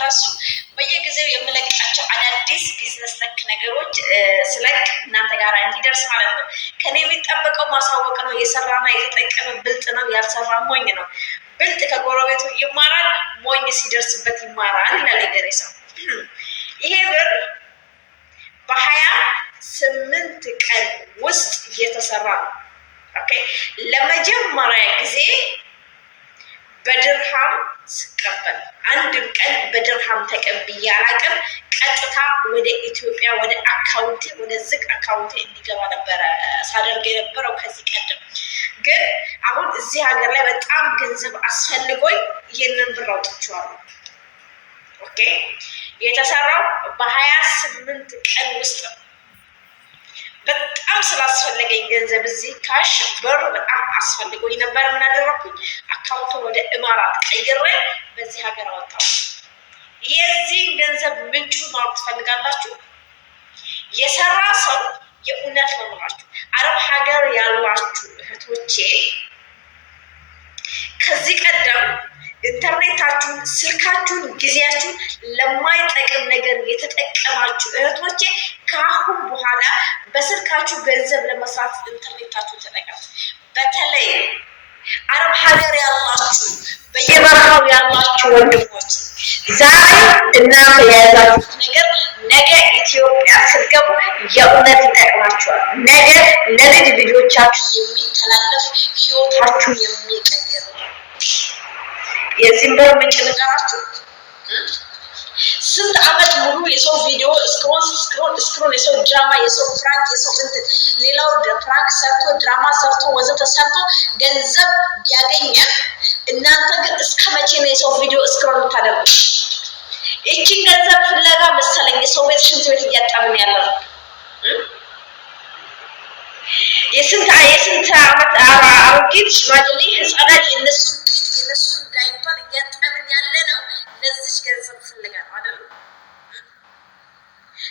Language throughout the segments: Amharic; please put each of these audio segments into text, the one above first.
እንዳትረሱ። በየጊዜው የምለቃቸው አዳዲስ ቢዝነስ ነክ ነገሮች ስለቅ እናንተ ጋር እንዲደርስ ማለት ነው። ከኔ የሚጠበቀው ማሳወቅ ነው። የሰራና የተጠቀመ ብልጥ ነው፣ ያልሰራ ሞኝ ነው። ብልጥ ከጎረቤቱ ይማራል፣ ሞኝ ሲደርስበት ይማራል ይላል የገሬ ሰው። ይሄ ብር በ28 ቀን ውስጥ እየተሰራ ነው። ኦኬ ለመጀመሪያ ጊዜ በድርሃም ስቀበል አንድም ቀን በድርሃም ተቀብዬ አላውቅም። ቀጥታ ወደ ኢትዮጵያ ወደ አካውንቴ ወደ ዝግ አካውንቴ እንዲገባ ነበረ ሳደርግ የነበረው ከዚህ ቀደም። ግን አሁን እዚህ ሀገር ላይ በጣም ገንዘብ አስፈልጎኝ ይህንን ብር አውጥቼዋለሁ። ኦኬ የተሰራው በ28 ቀን ውስጥ በጣም ስላስፈለገኝ ገንዘብ እዚህ ካሽ ብር በጣም አስፈልጎኝ ነበር። ምን አደረኩኝ? አካውንቱ ወደ ኢማራት ቀይሬ በዚህ ሀገር አወጣሁ። የዚህን ገንዘብ ምንጩ ማወቅ ትፈልጋላችሁ? የሰራ ሰው የእውነት ነው የምላችሁ። አረብ ሀገር ያሏችሁ እህቶቼ ከዚህ ቀደም ኢንተርኔታችሁን፣ ስልካችሁን፣ ጊዜያችሁን ለማይጠቅም ነገር የተጠቀማችሁ እህቶቼ ከአሁን በኋላ በስልካችሁ ገንዘብ ለመስራት ኢንተርኔታችሁን ተጠቀሙ። በተለይ አረብ ሀገር ያላችሁ በየበረሃው ያላችሁ ወንድሞች ዛሬ እናንተ የያዛችሁት ነገር ነገ ኢትዮጵያ ስትገቡ የእውነት ይጠቅማችኋል። ነገ ለልጅ ልጆቻችሁ የሚተላለፍ ህይወታችሁ የሚቀይር የዚህም ብር ምንጭ ነገራችሁ። ስንት ዓመት ሙሉ የሰው ቪዲዮ እስክሮን የሰው ድራማ የሰው ፍራንክ የሰው እንትን ሌላው ፍራንክ ሰርቶ ድራማ ሰርቶ ወዘተ ሰርቶ ገንዘብ ያገኘ፣ እናንተ ግን እስከ መቼ ነው የሰው ቪዲዮ እስክሮን ታደርጉ? እቺን ገንዘብ ፍለጋ መሰለኝ የሰው ቤት ሽንት ቤት እያጣምን ያለው። የስንት ዓመት አሮጊት ሽማግሌ ህፃናት የነሱን ዳይፐር እያጣምን ያለ ነው። ለዚች ገንዘብ ፍለጋ ነው አይደል?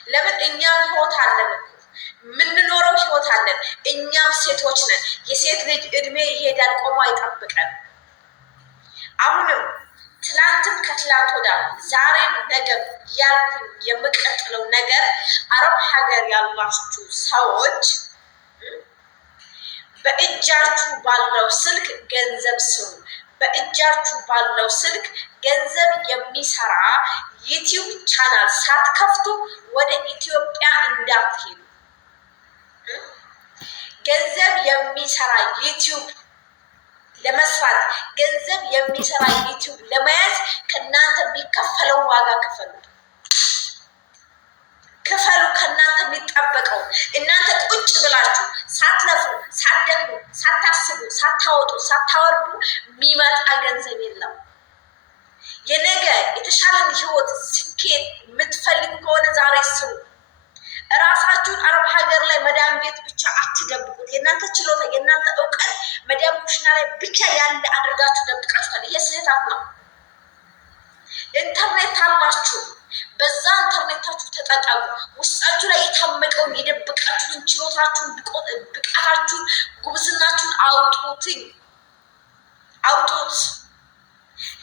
ለምን እኛም ህይወት አለን፣ የምንኖረው ህይወት አለን። እኛም ሴቶች ነን። የሴት ልጅ እድሜ ይሄዳል፣ ቆሞ አይጠብቀን። አሁንም ትላንትም ከትላንት ወዳ ዛሬም ነገም ያልኩኝ የምቀጥለው ነገር አረብ ሀገር ያላችሁ ሰዎች በእጃችሁ ባለው ስልክ ገንዘብ ስሩ። በእጃችሁ ባለው ስልክ ገንዘብ የሚሰራ ዩቲዩብ ቻናል ሳትከፍቱ ወደ ኢትዮጵያ እንዳትሄዱ። ገንዘብ የሚሰራ ዩቲዩብ ለመስራት ገንዘብ የሚሰራ ዩቲዩብ ለመያዝ ከእናንተ የሚከፈለው ዋጋ ክፈሉ። ከእናንተ የሚጠበቀው እናንተ ቁጭ ብላችሁ ሳትለፉ፣ ሳትደክሙ፣ ሳታስቡ፣ ሳታወጡ፣ ሳታወርዱ የሚመጣ ገንዘብ የለም። የነገ የተሻለን ህይወት ስኬት የምትፈልጉ ከሆነ ዛሬ ስሩ። እራሳችሁን አረብ ሀገር ላይ መዳም ቤት ብቻ አትደብቁት። የእናንተ ችሎታ የእናንተ እውቀት መዳም ኩሽና ላይ ብቻ ያለ አድርጋችሁ ደብቃችኋል። ይሄ ስህተት ነው። ኢንተርኔት አላችሁ፣ በዛ ኢንተርኔታችሁ ተጠቀሙ። ውስጣችሁ ላይ የታመቀውን የደብቃችሁትን ችሎታችሁን፣ ብቃታችሁን፣ ጉብዝናችሁን አውጡት።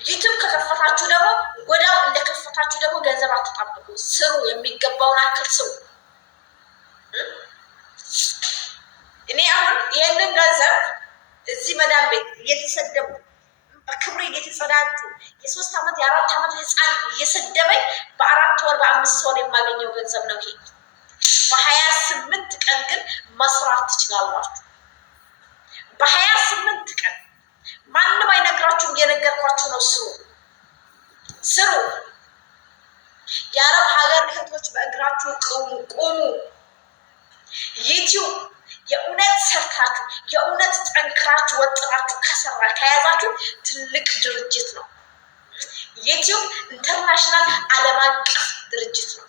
ዩቲዩብ ከከፈታችሁ ደግሞ ወዲያው እንደከፈታችሁ ደግሞ ገንዘብ አትጠብቁ። ስሩ፣ የሚገባውን አክል ስሩ። እኔ አሁን ይህንን ገንዘብ እዚህ መዳም ቤት እየተሰደቡ በክብሬ እየተጸዳጁ የ3 ዓመት የ4 ዓመት ህፃን እየሰደበኝ በ4 ወር በ5 ወር የማገኘው ገንዘብ ነው ይሄ። በ28 ቀን ግን መስራት ትችላላችሁ። በ28 ቀን ማንም አይነግራችሁም፣ እየነገርኳችሁ ነው። ስሩ። የአረብ ሀገር እህቶች በእግራችሁ ቁሙ። ዩቲዩብ የእውነት ሰርታችሁ የእውነት ጠንክራችሁ ወጥራችሁ ከያዛችሁ ትልቅ ድርጅት ነው። ዩቲዩብ ኢንተርናሽናል ዓለም አቀፍ ድርጅት ነው።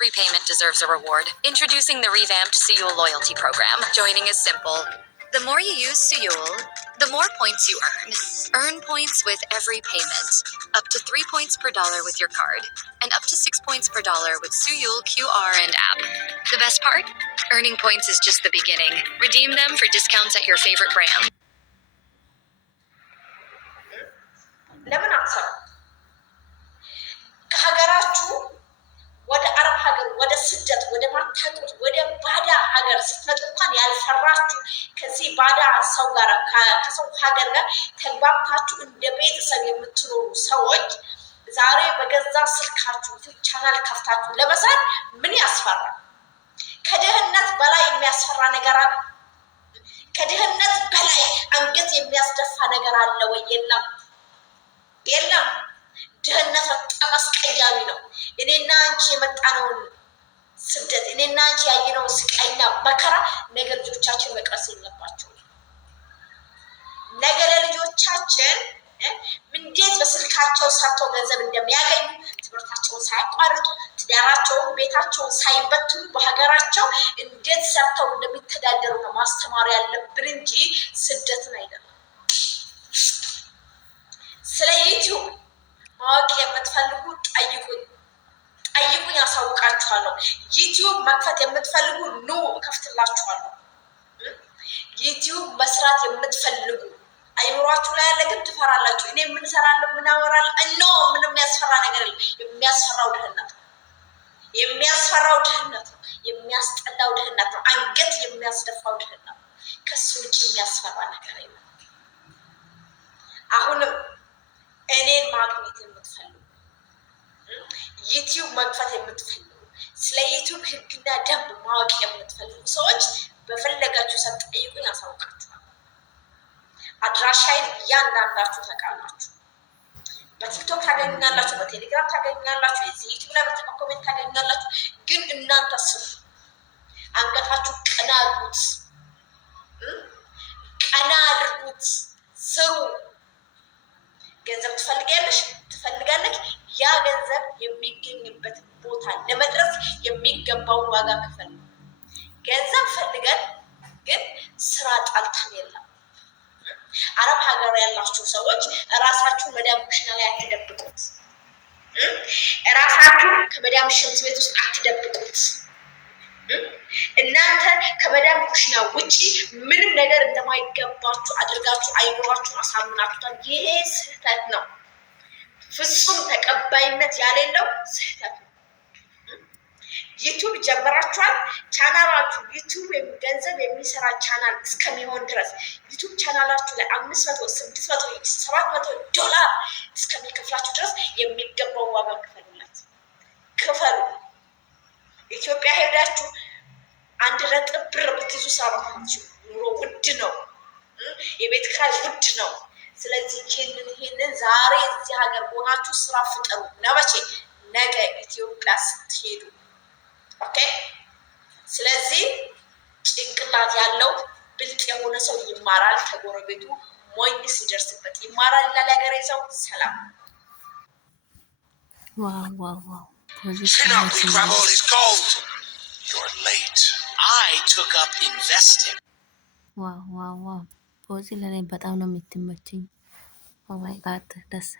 Every payment deserves a reward. Introducing the revamped Suyul loyalty program. Joining is simple. The more you use Suyul, the more points you earn. Earn points with every payment. Up to 3 points per dollar with your card. And up to 6 points per dollar with Suyul QR and app. The best part? Earning points is just the beginning. Redeem them for discounts at your favorite brand. ለምን አትሰሩ? ሀገር ጋር ተግባብታችሁ እንደ ቤተሰብ የምትኖሩ ሰዎች ዛሬ በገዛ ስልካችሁ ዩቲዩብ ቻናል ከፍታችሁ ለመስራት ምን ያስፈራል? ከድህነት በላይ የሚያስፈራ ነገር አለ? ከድህነት በላይ አንገት የሚያስደፋ ነገር አለ ወይ? የለም፣ የለም። ድህነት በጣም አስቀያሚ ነው። እኔና አንቺ የመጣነውን ስደት፣ እኔና አንቺ ያየነውን ስቃይና መከራ ነገ ልጆቻችን መቅረስ የለባቸው። ነገ ለልጆቻችን እንዴት በስልካቸው ሰርተው ገንዘብ እንደሚያገኙ ትምህርታቸውን ሳያቋርጡ ትዳራቸውን ቤታቸውን ሳይበትኑ በሀገራቸው እንዴት ሰርተው እንደሚተዳደሩ ነው ማስተማር ያለብን እንጂ ስደትን አይደለም። ስለ ዩቲዩብ ማወቅ የምትፈልጉ ጠይቁኝ፣ ጠይቁኝ፣ ያሳውቃችኋለሁ። ዩቲዩብ መክፈት የምትፈልጉ ኑ እከፍትላችኋለሁ። ዩቲዩብ መስራት የምትፈልጉ አይምሯችሁ ላይ ያለ ግን ትፈራላችሁ። እኔ ምን እሰራለሁ ምን አወራለሁ? እኖ ምንም የሚያስፈራ ነገር የለም። የሚያስፈራው ድህነት ነው። የሚያስፈራው ድህነት ነው። የሚያስጠላው ድህነት ነው። አንገት የሚያስደፋው ድህነት ነው። ከሱ ውጭ የሚያስፈራ ነገር የለም። አሁንም እኔን ማግኘት የምትፈልጉ ዩቲዩብ መክፈት የምትፈልጉ ስለ ዩቲዩብ ሕግና ደንብ ማወቅ የምትፈልጉ ሰዎች በፈለጋችሁ ሰዓት ጠይቁኝ፣ ያሳውቃችኋል። አድራሻዬን እያንዳንዳችሁ ታውቃላችሁ። በቲክቶክ ታገኙኛላችሁ፣ በቴሌግራም ታገኙኛላችሁ፣ እዚህ ዩቲዩብ ላይ በኮሜንት ታገኙኛላችሁ። ግን እናንተ ስሩ፣ አንገታችሁ ቀና አድርጉት፣ ቀና አድርጉት፣ ስሩ። ገንዘብ ትፈልጊያለሽ፣ ትፈልጋለች። ያ ገንዘብ የሚገኝበት ቦታ ለመድረስ የሚገባውን ዋጋ ክፈል። ገንዘብ ፈልገን ግን ስራ ጣልተን የለም። አረብ ሀገር ያላችሁ ሰዎች እራሳችሁ መዳም ኩሽና ላይ አትደብቁት። እራሳችሁ ከመዳም ሽንት ቤት ውስጥ አትደብቁት። እናንተ ከመዳም ኩሽና ውጪ ምንም ነገር እንደማይገባችሁ አድርጋችሁ አይኖራችሁ አሳምናችሁታል። ይሄ ስህተት ነው። ፍጹም ተቀባይነት ያሌለው ስህተት ነው። ዩቲዩብ ጀምራችኋል። ቻናላችሁ ዩቲዩብ ገንዘብ የሚሰራ ቻናል እስከሚሆን ድረስ ዩቲዩብ ቻናላችሁ ላይ 500፣ 600፣ 700 ዶላር እስከሚከፍላችሁ ድረስ የሚገባው ዋጋ ክፈሉለት፣ ክፈሉ። ኢትዮጵያ ሄዳችሁ 1 ብር ብትይዙ ሰራችሁ። ኑሮ ውድ ነው፣ የቤት ኪራይ ውድ ነው። ስለዚህ ይህንን ዛሬ እዚህ ሀገር ሆናችሁ ስራ ፍጠሩ። ለመቼ? ነገ ኢትዮጵያ ስትሄዱ። ኦኬ። ስለዚህ ጭንቅላት ያለው ብልጥ የሆነ ሰው ይማራል፣ ከጎረቤቱ ሞኝ ሲደርስበት ይማራል ይላል ያገሬ ሰው። ሰላም። ዋው ዋው ዋው! ዋው ዋው ዋው! ፖዚ ለኔ በጣም ነው የምትመቸኝ። ኦ ማይ ጋድ ደስ